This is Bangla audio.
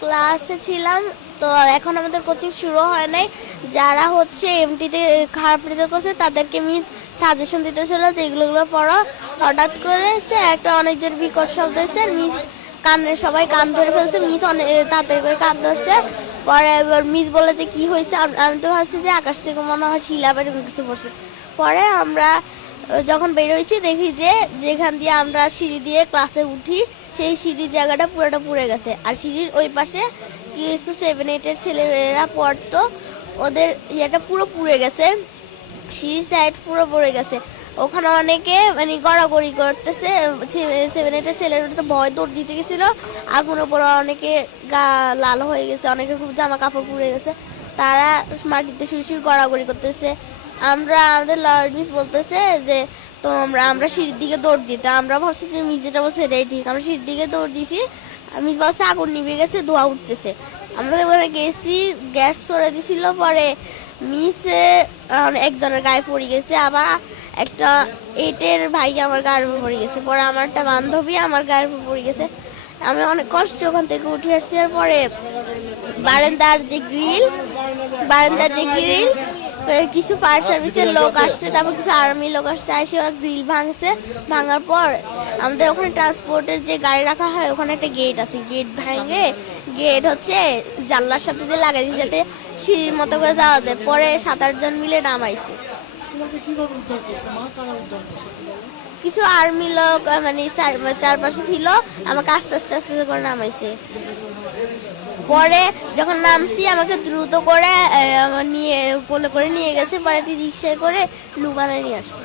ক্লাসে ছিলাম। তো এখন আমাদের কোচিং শুরু হয় নাই। যারা হচ্ছে এমটিতে খারাপ রেজাল্ট করছে তাদেরকে মিস সাজেশন দিতেছিল যে এগুলো পড়ো। হঠাৎ করে একটা অনেক জোর বিকট শব্দ হয়েছে, মিস সবাই কান ধরে ফেলছে। মিস অনেক তাড়াতাড়ি করে কান ধরছে। পরে এবার মিস বলে যে কী হয়েছে, আমি তো ভাবছি যে আকাশ থেকে মনে হয় শিলা বা এরকম কিছু পড়ছে। পরে আমরা যখন বেরোইছি দেখি যে যেখান দিয়ে আমরা সিঁড়ি দিয়ে ক্লাসে উঠি সেই সিঁড়ির জায়গাটা পুরোটা পুড়ে গেছে। আর সিঁড়ির ওই পাশে কিছু 7-8-এর ছেলেরা পড়তো, ওদের ইয়েটা পুরো পুড়ে গেছে, সিঁড়ির সাইড পুরো পড়ে গেছে। ওখানে অনেকে মানে গড়াগড়ি করতেছে। 7-8-এর ছেলেরা তো ভয় দৌড় দিতে গেছিলো। আগুনের পরে অনেকে গা লাল হয়ে গেছে, অনেকের খুব জামা কাপড় পুড়ে গেছে। তারা মাটিতে শুয়ে শুয়ে গড়াগড়ি করতেছে। আমাদের লর্ড মিস বলতেছে যে তো আমরা সিঁড়ির দিকে দৌড় দিতে। আমরা ভাবছি যে মিস যেটা বলছে এটাই ঠিক। আমরা সিঁড়ির দিকে দৌড় দিছি। মিস বলছে আগুন নিভে গেছে, ধোঁয়া উঠতেছে। আমরা ওখানে গেছি, গ্যাস সরে দিছিল। পরে মিসে একজনের গায়ে পড়ে গেছে, আবার একটা 8-এর ভাই আমার গায়ের উপর পড়ে গেছে। পরে আমার একটা বান্ধবী আমার গায়ের উপর পড়ে গেছে। আমি অনেক কষ্ট ওখান থেকে উঠে আসছি। আর পরে বারান্দার যে গ্রিল কিছু ফায়ার সার্ভিসের লোক আসছে, তারপর কিছু আর্মি লোক আসছে, এসে ওরা গ্রিল ভাঙার পর আমাদের ওখানে ট্রান্সপোর্টের যে গাড়ি রাখা হয় ওখানে একটা গেট আছে, গেট ভাঙে গেট হচ্ছে জানলার সাথে দিয়ে লাগাই দিয়েছে যাতে সিঁড়ির মতো করে যাওয়া যায়। পরে 7-8 জন মিলে নামাইছে। কিছু আর্মি লোক মানে চারপাশে ছিল, আমাকে আস্তে আস্তে আস্তে করে নামাইছে। পরে যখন নামছি আমাকে দ্রুত করে নিয়ে কোলে করে নিয়ে গেছে। পরে রিক্সায় করে লুবানায় নিয়ে আসছে।